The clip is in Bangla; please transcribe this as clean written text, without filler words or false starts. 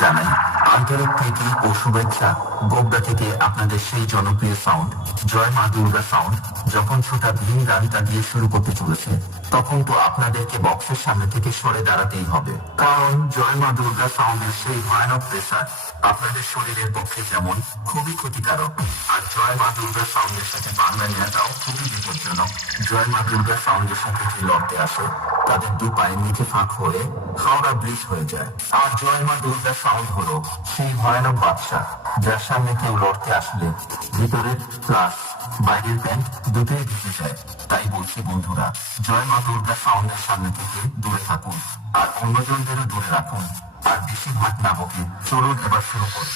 জানাই আন্তরিক প্রীতি ও শুভেচ্ছা। গোবদা থেকে আপনাদের সেই জনপ্রিয় সাউন্ড জয় মা দুর্গা সাউন্ড যখন ছোটা ভীম গানটা দিয়ে শুরু করতে চলেছে, তখন তো আপনাদেরকে বক্সের সামনে থেকে সরে দাঁড়াতেই হবে, কারণ জয় মা দুর্গা সাউন্ডের সেই ভয়ানক প্রেসার আপনাদের শরীরের পক্ষে যেমন খুবই ক্ষতিকারক, আর জয় মা দুর্গা সাউন্ডের সাথে বাঙালিরাও খুবই বিপজ্জনক। জয় মা দুর্গা সাউন্ডের সাথে যে লড়তে আসে তাদের দু পায়ের নিচে ফাঁক হয়ে হাওড়া ব্রিজ হয়ে যায়। আর জয় মা দুর্গা সাউন্ড হলো সেই ভয়ানক বাদশা যার সামনে কেউ লড়তে আসলে ভিতরের প্লাস বাইরের প্যান্ট দুটোই ভিজে যায়। তাই বলছি বন্ধুরা, জয় মা দুর্গা সাউন্ডের সামনে থেকে দূরে থাকুন আর অন্যজনদেরও দূরে রাখুন। আর বেশি ভাট না বকে চলুন এবার শুরু করি।